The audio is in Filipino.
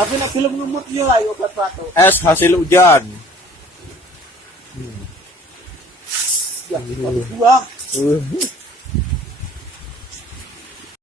Tapi na film lumot yun ay ukat pato. Es hasil hujan. Yan, dua.